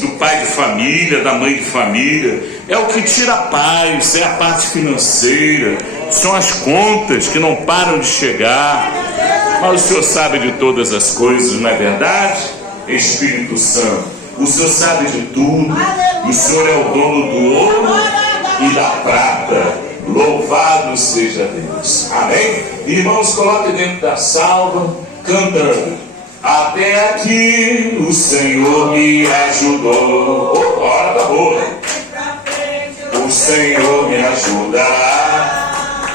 do pai de família, da mãe de família. É o que tira a paz, é a parte financeira, são as contas que não param de chegar. Mas o Senhor sabe de todas as coisas, não é verdade? Espírito Santo, o Senhor sabe de tudo. O Senhor é o dono do ouro e da prata. Louvado seja Deus. Amém? Irmãos, coloque dentro da salva, cantando: até aqui o Senhor me ajudou. Oh, hora da boa. O Senhor me ajudará.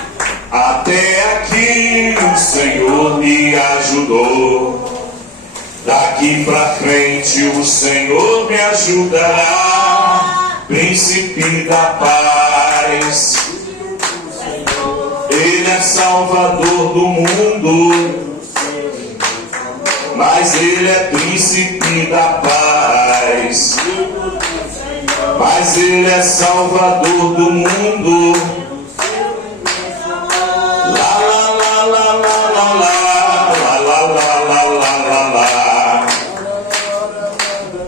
Até aqui o Senhor me ajudou. Daqui pra frente o Senhor me ajudará. Príncipe da paz. Ele é Salvador do mundo, mas Ele é príncipe da paz. Mas Ele é Salvador do mundo. Lá, lá, lá, lá, lá, lá, lá, lá, lá, lá, lá, lá, lá.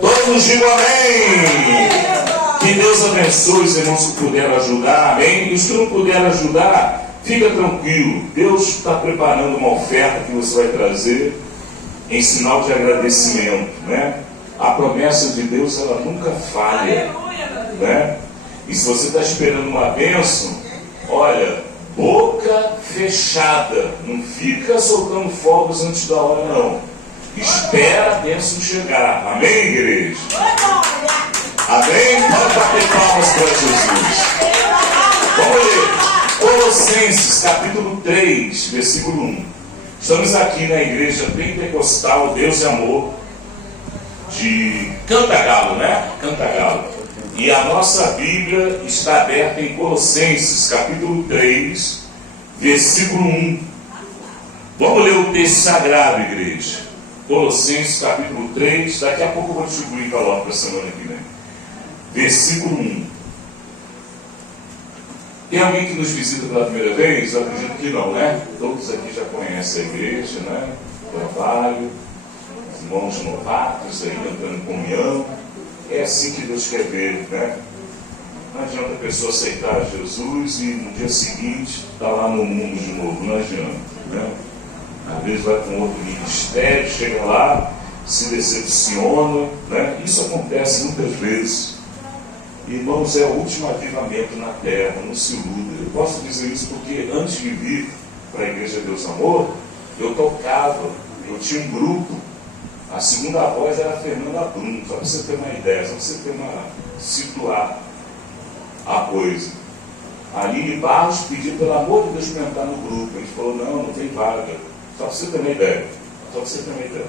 Todos digam amém. Que Deus abençoe os irmãos que puderam ajudar, amém. E os que não puderam ajudar, fica tranquilo. Deus está preparando uma oferta que você vai trazer em sinal de agradecimento, né? A promessa de Deus, ela nunca falha, né? E se você está esperando uma bênção, olha, boca fechada, não fica soltando fogos antes da hora, não. Espera a bênção chegar, amém, igreja? Amém? Pode bater palmas para Jesus. Vamos ler Colossenses capítulo 3, versículo 1. Estamos aqui na igreja pentecostal Deus e Amor de Cantagalo, né? Cantagalo. E a nossa Bíblia está aberta em Colossenses capítulo 3, versículo 1. Vamos ler o texto sagrado, igreja. Colossenses capítulo 3, daqui a pouco eu vou distribuir e coloco para a semana que vem. Versículo 1. Tem alguém que nos visita pela primeira vez? Eu acredito que não, né? Todos aqui já conhecem a igreja, né? O trabalho, os irmãos novatos aí entrando em comunhão. É assim que Deus quer ver, né? Não adianta a pessoa aceitar Jesus e no dia seguinte estar lá no mundo de novo, não adianta, né? Às vezes vai com outro ministério, chega lá, se decepciona, né? Isso acontece muitas vezes. Irmãos, é o último avivamento na terra, não se iluda. Eu posso dizer isso porque antes de vir para a Igreja Deus Amor, eu tocava, eu tinha um grupo, a segunda voz era a Fernanda Bruno, só para você ter uma ideia, só para você ter situar a coisa. A Aline Barros pediu, pelo amor de Deus, para entrar no grupo. A gente falou, não tem vaga, só para você ter uma ideia, só para você ter uma ideia.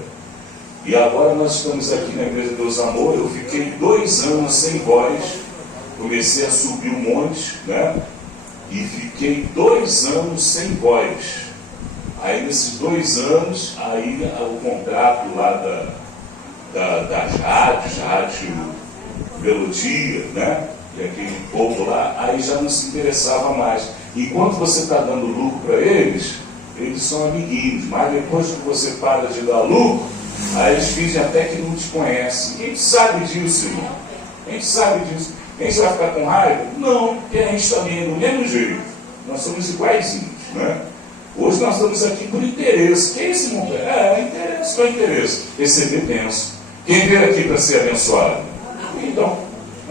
E agora nós estamos aqui na Igreja Deus Amor. Eu fiquei 2 anos sem voz, comecei a subir um monte, né? E fiquei 2 anos sem voz. Aí nesses 2 anos, aí o contrato lá das rádio Melodia, né? E aquele povo lá, aí já não se interessava mais. Enquanto você está dando lucro para eles são amiguinhos, mas depois que você para de dar lucro, aí eles fingem até que não te conhecem. Quem sabe disso, irmão? Quem sabe disso? Quem vai ficar com raiva? Não, porque a gente também é do mesmo jeito. Nós somos iguaizinhos, né? Hoje nós estamos aqui por interesse. Quem é esse irmão? Interesse. Qual é interesse? Receber bênção. Quem veio aqui para ser abençoado? Então,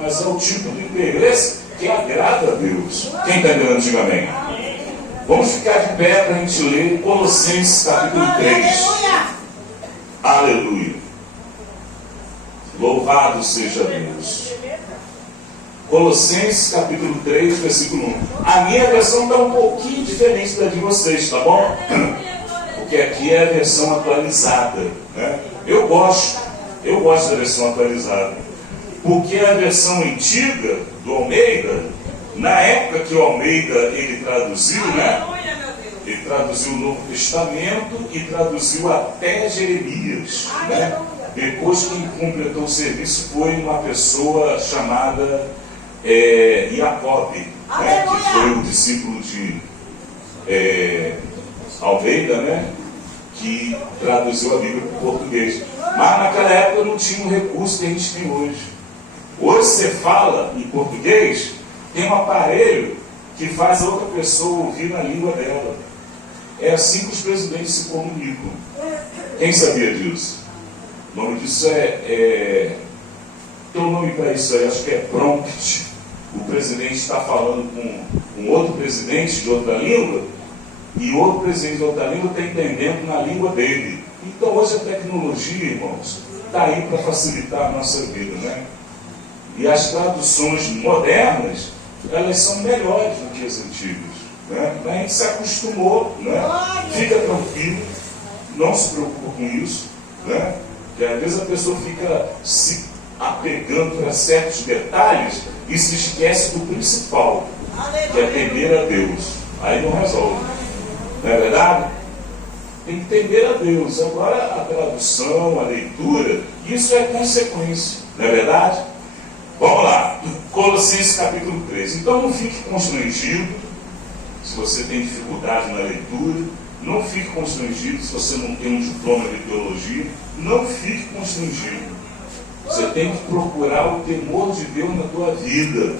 mas é o tipo de interesse que agrada a Deus. Quem está entendendo, diga amém. Vamos ficar de pé para a gente ler Colossenses capítulo 3. Aleluia. Louvado seja Deus. Colossenses capítulo 3, versículo 1. A minha versão está um pouquinho diferente da de vocês, tá bom? Porque aqui é a versão atualizada, né? Eu gosto da versão atualizada. Porque a versão antiga do Almeida, na época que o Almeida ele traduziu, né? Ele traduziu o Novo Testamento e traduziu até Jeremias, né? Depois quem completou o serviço foi uma pessoa chamada Jacob, né? Que foi o discípulo de Almeida, né? Que traduziu a Bíblia para o português. Mas naquela época não tinha o recurso que a gente tem hoje. Hoje você fala em português, tem um aparelho que faz a outra pessoa ouvir na língua dela. É assim que os presidentes se comunicam. Quem sabia disso? O nome disso tem um nome para isso aí, acho que é prompt. O presidente está falando com outro presidente de outra língua, e o outro presidente de outra língua está entendendo na língua dele. Então hoje a tecnologia, irmãos, está aí para facilitar a nossa vida, né? E as traduções modernas, elas são melhores do que as antigas, né? A gente se acostumou, né? Fica tranquilo, não se preocupa com isso, né? Porque às vezes a pessoa fica se apegando para certos detalhes e se esquece do principal, que é temer a Deus. Aí não resolve, não é verdade? Tem que temer a Deus. Agora a tradução, a leitura, isso é consequência, não é verdade? Vamos lá, Colossenses capítulo 3. Então não fique constrangido se você tem dificuldade na leitura, não fique constrangido se você não tem um diploma de teologia, não fique constrangido. Você tem que procurar o temor de Deus na tua vida,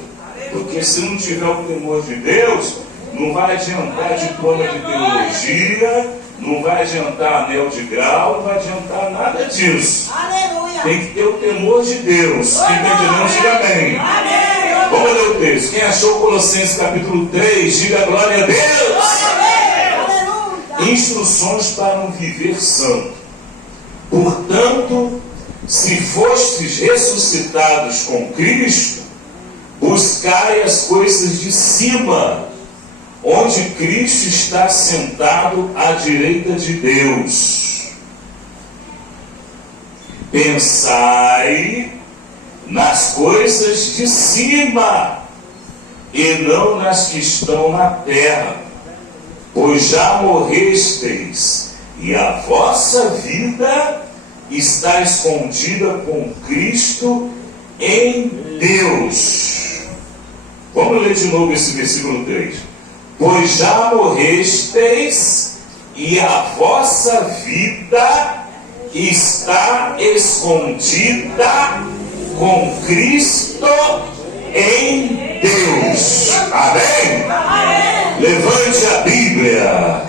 porque se não tiver o temor de Deus, não vai adiantar diploma de teologia, não vai adiantar anel de grau, não vai adiantar nada disso. Aleluia. Tem que ter o temor de Deus. Quem entende não, diga amém. Amém. Vamos ler o texto. Quem achou Colossenses capítulo 3, diga glória a Deus. Aleluia. Instruções para um viver santo. Portanto, se fostes ressuscitados com Cristo, buscai as coisas de cima, onde Cristo está sentado à direita de Deus. Pensai nas coisas de cima, e não nas que estão na terra, pois já morresteis, e a vossa vida está escondida com Cristo em Deus. Vamos ler de novo esse versículo 3. Pois já morresteis, e a vossa vida está escondida com Cristo em Deus. Amém? Levante a Bíblia.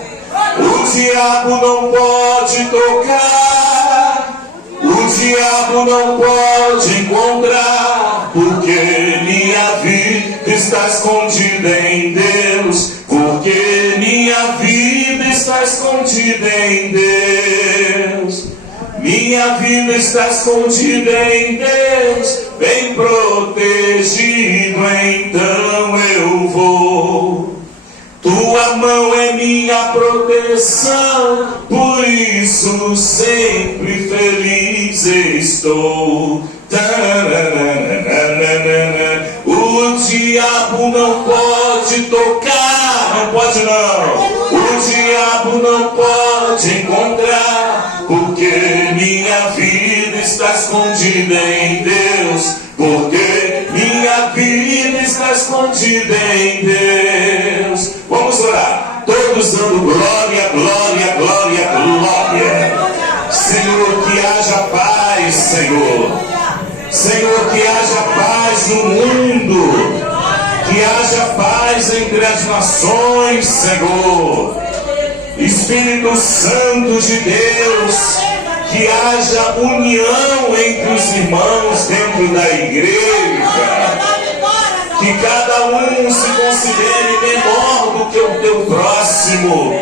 O diabo não pode tocar, o diabo não pode encontrar, porque minha vida está escondida em Deus, porque minha vida está escondida em Deus. Minha vida está escondida em Deus, bem protegido, então eu vou. Tua mão é minha proteção, por isso sempre feliz estou. O diabo não pode tocar, não pode não. O diabo não pode encontrar, porque minha vida está escondida em Deus, porque minha vida está escondida em Deus. Vamos orar, todos dando glória, glória, glória, glória. Senhor, que haja paz, Senhor. Senhor, que haja paz no mundo, que haja paz entre as nações, Senhor. Espírito Santo de Deus, que haja união entre os irmãos dentro da igreja, que cada um se considere menor do que o teu próximo,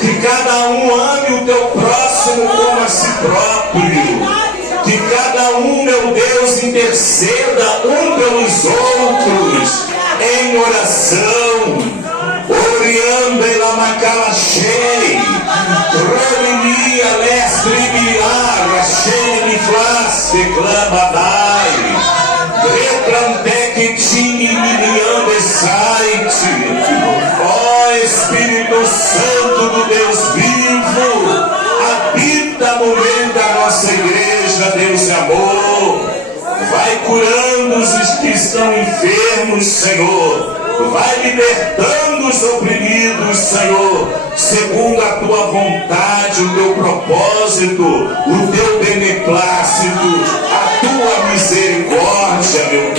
que cada um ame o teu próximo como a si próprio, que cada um, meu Deus, interceda um pelos outros em oração. Orianda e lamacalachei, Rominia, Lestrimiar, Achei, Flasse, Clamadai, Retrantectini, Miniande, Site. Ó Espírito Santo do Deus vivo, habita no meio da nossa igreja, Deus de amor. Vai curando os que estão enfermos, Senhor. Vai libertando os oprimidos, Senhor, segundo a tua vontade, o teu propósito, o teu beneplácito, a tua misericórdia, meu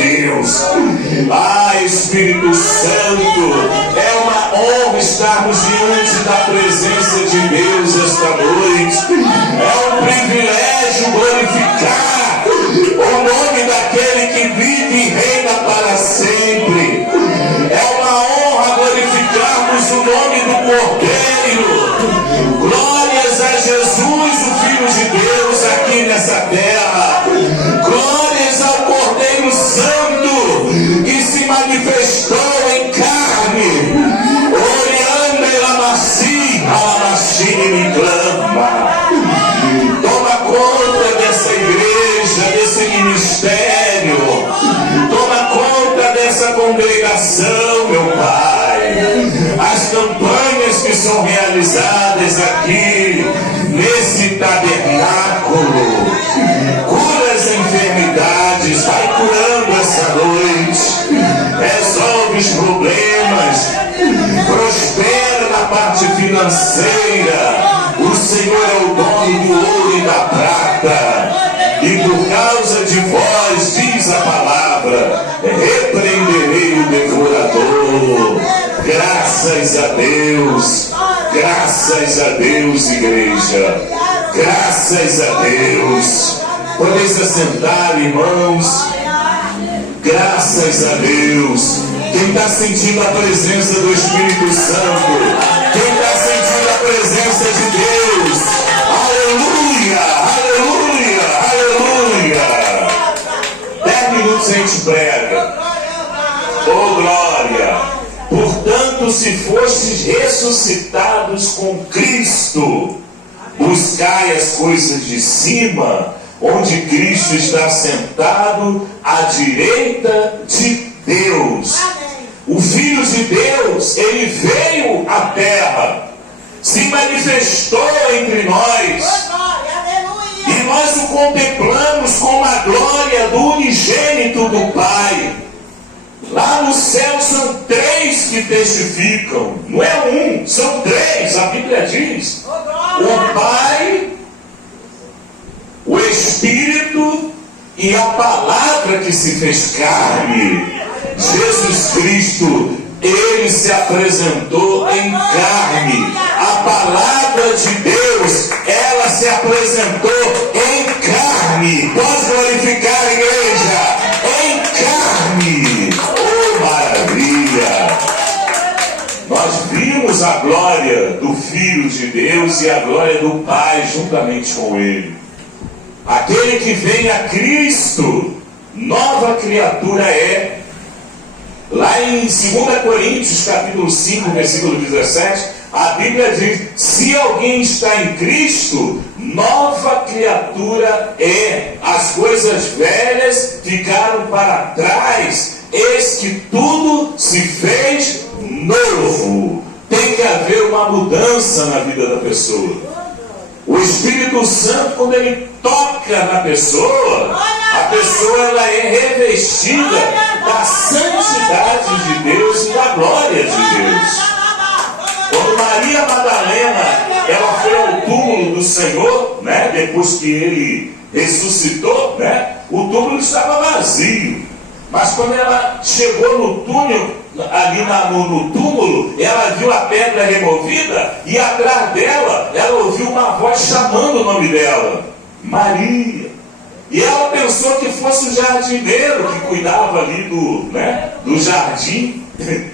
Ah, Espírito Santo, é uma honra estarmos diante da presença de Deus esta noite. É um privilégio glorificar o nome daquele que vive e reina para sempre. É uma honra glorificarmos o nome do Cordeiro. Glórias a Jesus, o Filho de Deus, aqui nessa terra. Glórias ao Cordeiro Santo, que se manifestou em carne. Orianda e Lamassi, Alamachine me clama. Toma conta dessa igreja, desse ministério. Toma conta dessa congregação, meu Pai. As campanhas que são realizadas aqui, nesse tabernáculo. Cura as enfermidades, vai curando essa noite. Resolve os problemas. Prospera na parte financeira. O Senhor é o dono do ouro e da prata. E por causa de vós, diz a palavra, repreenderei o devorador. Graças a Deus. Graças a Deus, igreja. Graças a Deus. Podem se assentar, irmãos. Graças a Deus. Quem está sentindo a presença do Espírito Santo? Quem está sentindo a presença de Deus? Aleluia, aleluia, aleluia. 10 minutos a gente prega. Oh, glória. Portanto, se fostes ressuscitados com Cristo, buscai as coisas de cima, onde Cristo está sentado à direita de Deus. O Filho de Deus, ele veio à terra, se manifestou entre nós, e nós o contemplamos com a glória do unigênito do Pai. Lá no céu são 3 que testificam, não é 1, são 3, a Bíblia diz. O Pai, o Espírito e a palavra que se fez carne. Jesus Cristo, ele se apresentou em carne. A palavra de Deus, ela se apresentou em carne. Pode glorificar a igreja? Em carne. Oh, maravilha! Nós vimos a glória do Filho de Deus e a glória do Pai juntamente com ele. Aquele que vem a Cristo, nova criatura é. Lá em 2 Coríntios, capítulo 5, versículo 17, a Bíblia diz: se alguém está em Cristo, nova criatura é. As coisas velhas ficaram para trás, eis que tudo se fez novo. Tem que haver uma mudança na vida da pessoa. O Espírito Santo, quando ele toca na pessoa, a pessoa ela é revestida da santidade de Deus e da glória de Deus. Quando Maria Madalena ela foi ao túmulo do Senhor, né, depois que ele ressuscitou, né, o túmulo estava vazio. Mas quando ela chegou no túnel, ali no túmulo, ela viu a pedra removida e atrás dela, ela ouviu uma voz chamando o nome dela, Maria. E ela pensou que fosse o jardineiro que cuidava ali do jardim,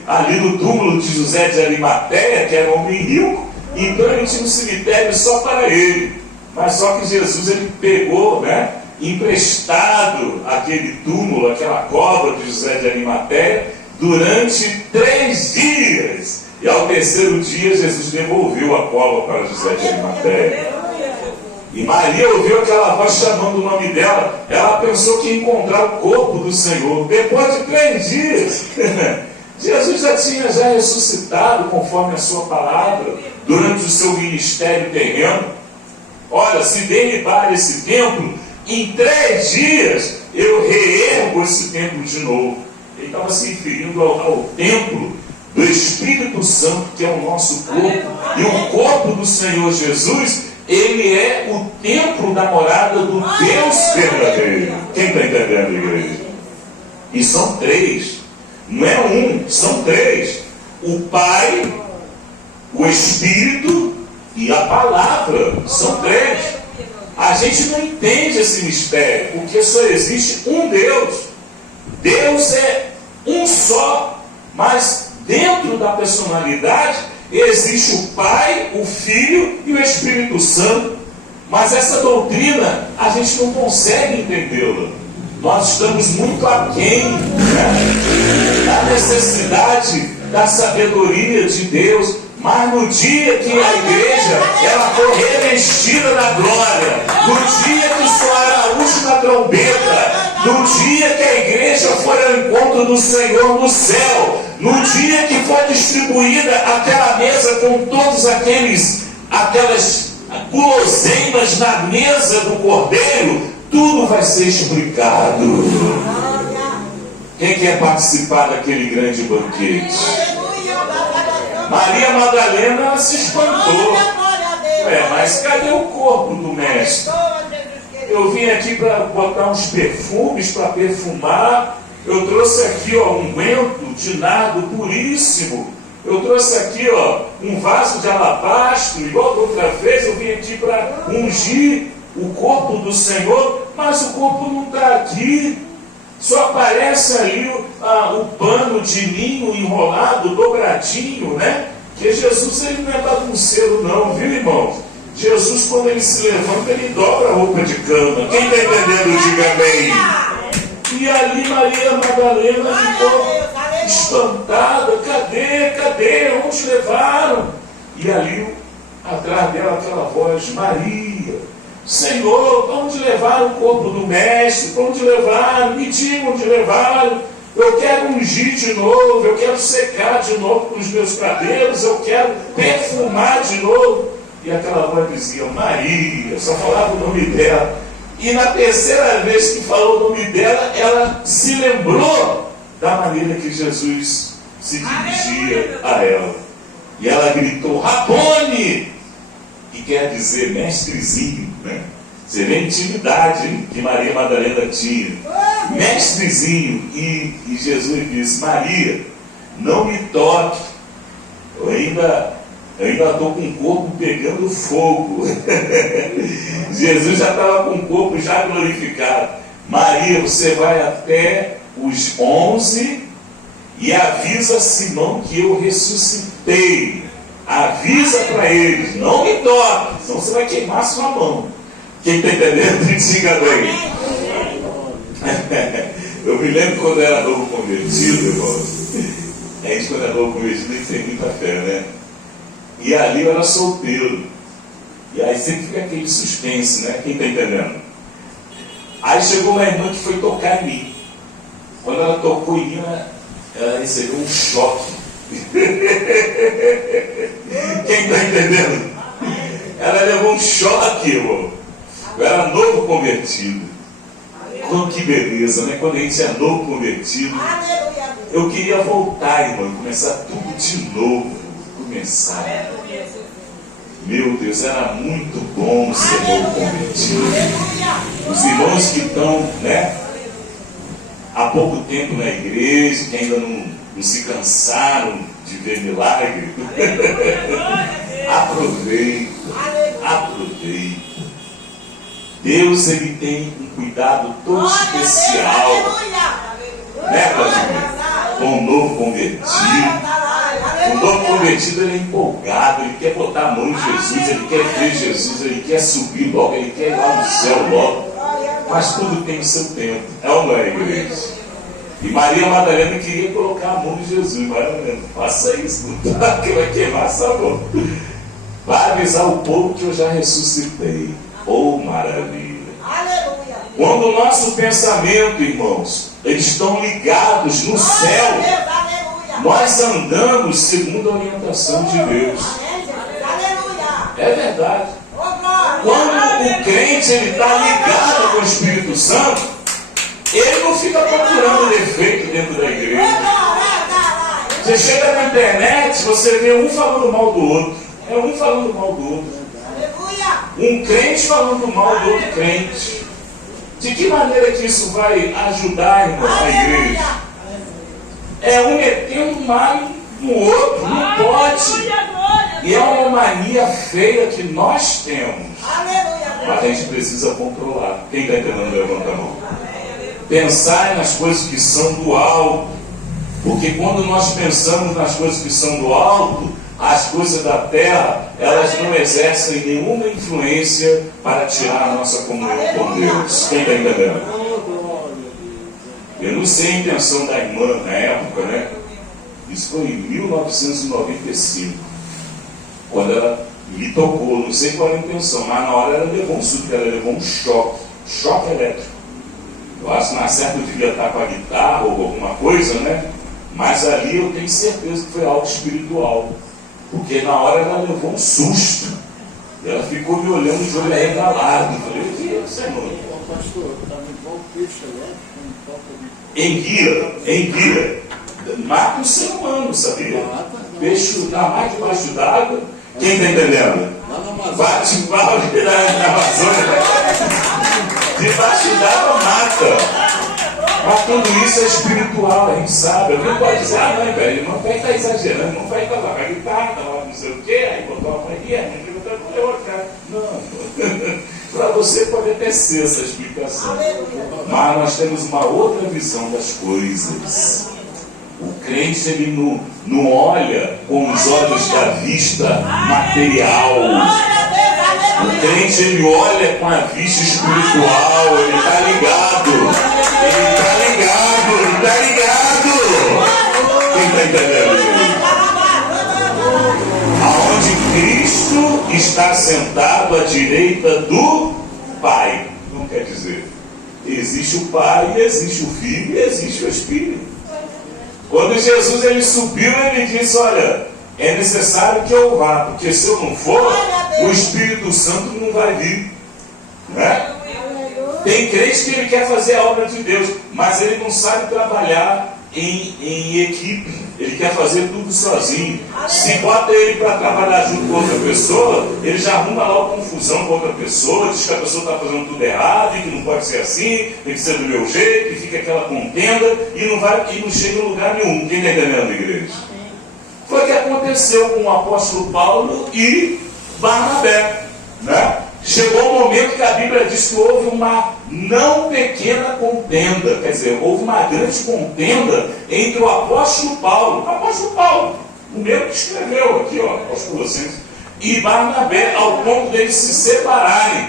ali no túmulo de José de Arimateia, que era um homem rico. Então ele tinha um cemitério só para ele. Mas só que Jesus ele pegou, né, emprestado aquele túmulo, aquela cova de José de Arimateia, durante 3 dias. E ao 3º dia, Jesus devolveu a cova para José de Arimateia. E Maria ouviu aquela voz chamando o nome dela. Ela pensou que ia encontrar o corpo do Senhor. Depois de 3 dias, Jesus já tinha ressuscitado, conforme a sua palavra, durante o seu ministério terreno. Olha, se derribar esse templo, em 3 dias eu reergo esse templo de novo. Ele estava se referindo ao templo do Espírito Santo, que é o nosso corpo. E o corpo do Senhor Jesus, ele é o templo da morada do Deus verdadeiro. Quem está entendendo, igreja? E são 3. Não é um, são três. O Pai, o Espírito e a Palavra. São três. A gente não entende esse mistério, porque só existe um Deus. Deus é um só, mas dentro da personalidade existe o Pai, o Filho e o Espírito Santo. Mas essa doutrina a gente não consegue entendê-la. Nós estamos muito aquém, né, da necessidade da sabedoria de Deus. Mas no dia que a igreja ela for revestida da glória, no dia que soar a última trombeta, no dia que a igreja for ao encontro do Senhor no céu, no dia que for distribuída aquela mesa com todos aquelas guloseimas na mesa do Cordeiro, tudo vai ser explicado. Quem quer participar daquele grande banquete? Maria Madalena, ela se espantou. Mas cadê o corpo do mestre? Eu vim aqui para botar uns perfumes para perfumar. Eu trouxe aqui um unguento de nardo puríssimo. Eu trouxe aqui um vaso de alabastro. Igual da outra vez, eu vim aqui para ungir o corpo do Senhor. Mas o corpo não está aqui. Só aparece ali o pano de linho enrolado, dobradinho, né? Que Jesus, ele não é bagunceiro não, viu, irmãos? Jesus, quando ele se levanta, ele dobra a roupa de cama. Quem está entendendo, diga amém. E ali Maria Madalena ficou espantada. Cadê? Onde levaram? E ali, atrás dela, aquela voz, Maria. Senhor, para onde levaram o corpo do mestre? Para onde levaram? Me digam onde levaram. Eu quero ungir de novo, eu quero secar de novo com os meus cabelos, eu quero perfumar de novo. E aquela voz dizia, Maria, só falava o nome dela. E na terceira vez que falou o nome dela, ela se lembrou da maneira que Jesus se dirigia a ela. E ela gritou, Rabone! Que quer dizer mestrezinho, né? Você vê a intimidade que Maria Madalena tinha. Mestrezinho. E Jesus disse, Maria, não me toque. Eu ainda estou com o corpo pegando fogo. Jesus já estava com o corpo já glorificado. Maria, você vai até os 11 e avisa Simão que eu ressuscitei. Avisa para eles, não me toque, senão você vai queimar sua mão. Quem está entendendo, diga bem. Eu me lembro quando eu era novo convertido, irmão. A gente, quando era novo convertido, a gente tem muita fé, né? E ali eu era solteiro. E aí sempre fica aquele suspense, né? Quem está entendendo? Aí chegou uma irmã que foi tocar em mim. Quando ela tocou em mim, ela recebeu um choque. Quem está entendendo? Ela levou um choque, irmão. Eu era novo convertido. Então, que beleza, né? Quando a gente é novo convertido, eu queria voltar, irmão, começar tudo de novo. Começar. Meu Deus, era muito bom ser novo convertido. Os irmãos que estão, né, há pouco tempo na igreja, que ainda não se cansaram de ver milagre. Aproveite. Deus, ele tem um cuidado todo especial, né, pastor? Com o novo convertido. O novo convertido, ele é empolgado, ele quer botar a mão em Jesus, ele quer ver Jesus, ele quer subir logo, ele quer ir lá no céu logo. Mas tudo tem o seu tempo. É ou não é, igreja? E Maria Madalena queria colocar a mão em Jesus. Mas não faça isso, não tá, que vai queimar essa mão. Vai avisar o povo que eu já ressuscitei. Oh, maravilha! Aleluia! Quando o nosso pensamento, irmãos, eles estão ligados no céu, nós andamos segundo a orientação de Deus. É verdade. Quando o crente está ligado com o Espírito Santo, ele não fica procurando defeito dentro da igreja. Você chega na internet, você vê um falando mal do outro. É um falando mal do outro. Um crente falando mal do outro crente. De que maneira que isso vai ajudar, irmão, a igreja? É um metendo mal no outro, não pode. E é uma mania feia que nós temos. Mas a gente precisa controlar. Quem está entendendo, levanta a mão. Pensar nas coisas que são do alto. Porque quando nós pensamos nas coisas que são do alto, as coisas da terra, elas não exercem nenhuma influência para tirar a nossa comunhão com Deus. Quem está entendendo? Eu não sei a intenção da irmã na época, né? Isso foi em 1995, quando ela me tocou, não sei qual era a intenção, mas na hora ela levou um susto, ela levou um choque elétrico. Eu acho que na certa eu devia estar com a guitarra ou alguma coisa, né? Mas ali eu tenho certeza que foi algo espiritual, porque na hora ela levou um susto. Ela ficou me olhando de olho arregalado. Eu falei, o que é isso, Senhor? Pastor, está no bom peixe elétrico, Enguia. Mata o ser humano, sabia? Peixe na mais debaixo d'água. Quem está entendendo? Bate mal na Amazônia. Debaixo d'água mata. Mas tudo isso é espiritual, a gente sabe. Alguém pode dizer, não, velho, não vai estar exagerando, não vai estar lá, vai gritar, não sei o quê, aí botou uma mania, não. Para você pode até ser essa explicação. Mas nós temos uma outra visão das coisas. O crente, ele não olha com os olhos da vista material. O crente, ele olha com a vista espiritual. Ele está ligado. Ele está ligado. Quem está entendendo? Aonde Cristo está sentado à direita do Pai. Não quer dizer, existe o Pai, existe o Filho e existe o Espírito. Quando Jesus ele subiu, ele disse, olha, é necessário que eu vá, porque se eu não for, o Espírito Santo não vai vir. Né? Tem crente que ele quer fazer a obra de Deus, mas ele não sabe trabalhar em equipe. Ele quer fazer tudo sozinho. Se bota ele para trabalhar junto com outra pessoa, ele já arruma lá confusão com outra pessoa, diz que a pessoa está fazendo tudo errado, e que não pode ser assim, tem que ser do meu jeito, e fica aquela contenda, e não chega em lugar nenhum. Quem está entendendo, igreja? Foi o que aconteceu com o apóstolo Paulo e Barnabé, né? Chegou um momento que a Bíblia diz que houve uma não pequena contenda, quer dizer, houve uma grande contenda entre o apóstolo Paulo, o mesmo que escreveu aqui, aos Colossenses, e Barnabé, ao ponto deles se separarem,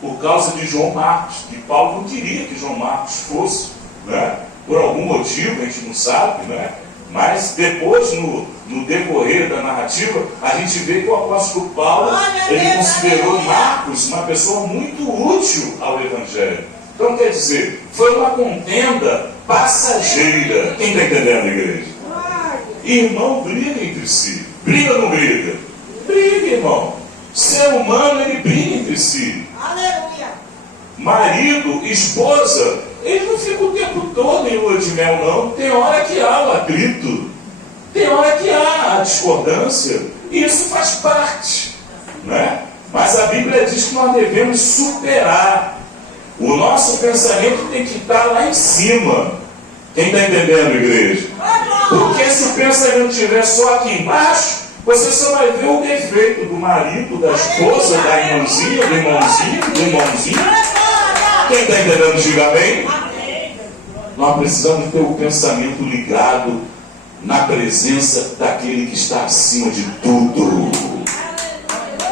por causa de João Marcos, que Paulo não queria que João Marcos fosse, né? Por algum motivo, a gente não sabe, né? Mas depois, no decorrer da narrativa, a gente vê que o apóstolo Paulo, ele considerou Marcos uma pessoa muito útil ao Evangelho. Então, quer dizer, foi uma contenda passageira. Quem está entendendo, igreja? Irmão briga entre si. Briga ou não briga? Briga, irmão. Ser humano, ele briga entre si. Aleluia. Marido, esposa, ele não fica o tempo todo em lua de mel, não. Tem hora que há o atrito, tem hora que há a discordância, e isso faz parte, né? Mas a Bíblia diz que nós devemos superar. O nosso pensamento tem que estar lá em cima. Quem está entendendo, igreja? Porque se o pensamento estiver só aqui embaixo, você só vai ver o defeito do marido, da esposa, da irmãzinha, do irmãozinho. Quem está entendendo, diga amém. Nós precisamos ter o pensamento ligado na presença daquele que está acima de tudo.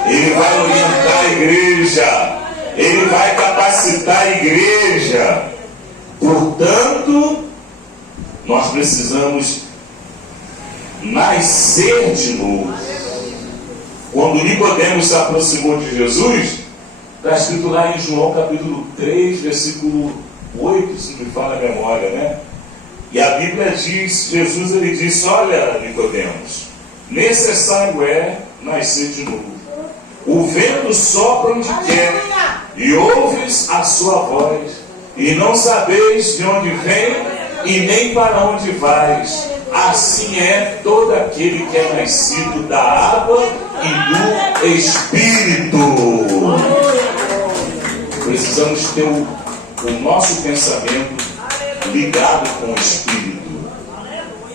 Ele vai orientar a igreja, ele vai capacitar a igreja. Portanto, nós precisamos nascer de novo. Quando Nicodemos se aproximou de Jesus, está escrito lá em João capítulo 3, versículo 8, se não me falha a memória, né? E a Bíblia diz, Jesus ele disse, olha, Nicodemos, necessário é nascer de novo. O vento sopra onde quer, e ouves a sua voz, e não sabeis de onde vem, e nem para onde vais. Assim é todo aquele que é nascido da água e do Espírito. Precisamos ter o nosso pensamento ligado com o Espírito.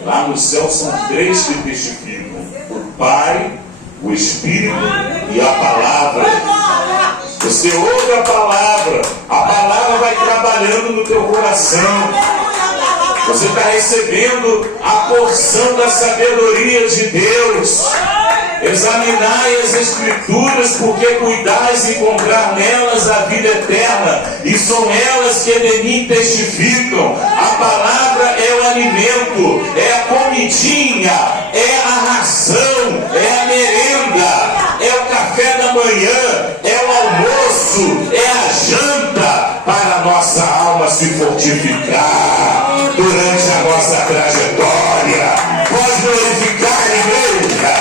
Lá no céu são 3 que testificam: o Pai, o Espírito e a Palavra. Você ouve a palavra vai trabalhando no teu coração. Você está recebendo a porção da sabedoria de Deus. Examinai as Escrituras, porque cuidais em encontrar nelas a vida eterna, e são elas que de mim testificam. A palavra é o alimento, é a comidinha, é a ração, é a merenda, é o café da manhã, é o almoço, é a janta para a nossa alma se fortificar durante a nossa trajetória. Pode glorificar, igreja.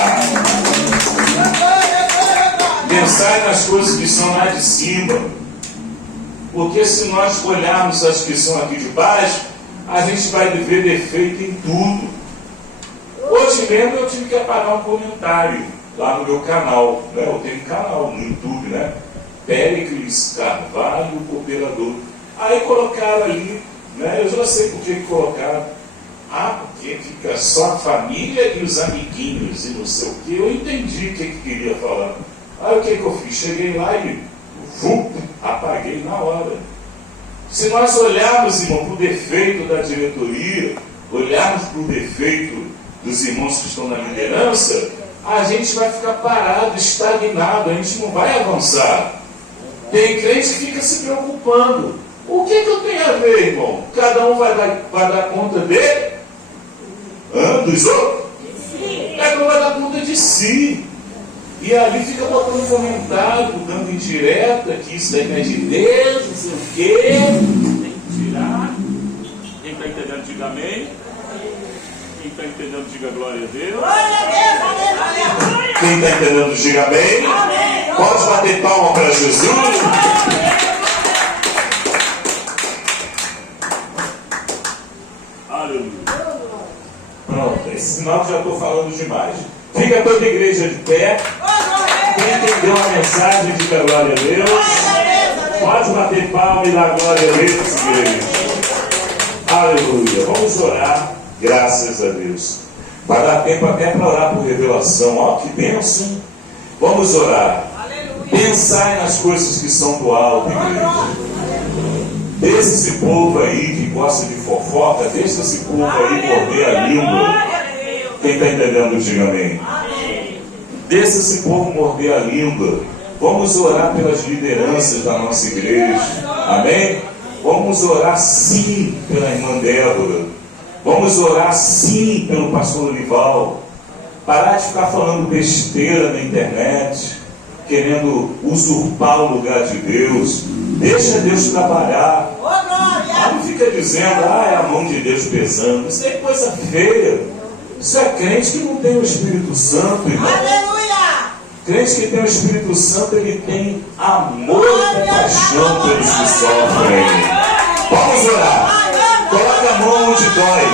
Pensai nas coisas que são lá de cima, porque se nós olharmos as que são aqui de baixo, a gente vai ver defeito em tudo. Hoje mesmo eu tive que apagar um comentário lá no meu canal, né? Eu tenho um canal no YouTube, né? Péricles Carvalho, cooperador. Aí colocaram ali, né? Eu já sei por que colocaram. Porque fica só a família e os amiguinhos e não sei o que. Eu entendi o que queria falar. Aí o que eu fiz? Cheguei lá e apaguei na hora. Se nós olharmos, irmão, para o defeito da diretoria, olharmos para o defeito dos irmãos que estão na liderança, a gente vai ficar parado, estagnado, a gente não vai avançar. Tem crente que fica se preocupando. O que eu tenho a ver, irmão? Cada um vai dar conta dos outros? Cada um vai dar conta de si. E ali fica botando comentário, dando indireta, que isso daí não é de Deus, não sei o quê. Tem que tirar. Quem está entendendo, diga amém. Quem está entendendo, diga glória a Deus. Quem está entendendo, diga amém. Pode bater palma para Jesus. Aleluia. Pronto, esse sinal que já estou falando demais. Fica toda a igreja de pé. Quem entendeu a mensagem, diga glória a Deus. Pode bater palma e dar glória a Deus, igreja. Aleluia. Vamos orar, graças a Deus. Vai dar tempo até para orar por revelação. Ó, que bênção. Vamos orar. Pensai nas coisas que são do alto, igreja. Deixa esse povo aí que gosta de fofoca, deixa esse povo aí morder a língua. Quem está entendendo, diga amém. Deixa esse povo morder a língua. Vamos orar pelas lideranças da nossa igreja. Amém? Vamos orar sim pela irmã Débora. Vamos orar sim pelo pastor Olival. Parar de ficar falando besteira na internet, querendo usurpar o lugar de Deus. Deixa Deus trabalhar. Não fica dizendo, é a mão de Deus pesando. Isso é coisa feia. Isso é crente que não tem o Espírito Santo, irmão. Aleluia! Crente que tem o Espírito Santo, ele tem amor e compaixão pelos que sofrem. Vamos orar. Coloca a mão onde dói.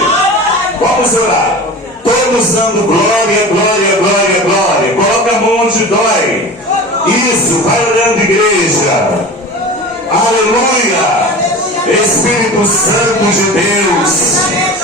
Vamos orar. Todos dando glória, glória, glória, glória. Coloca a mão onde dói. Isso, vai olhando, igreja. Aleluia! Espírito Santo de Deus.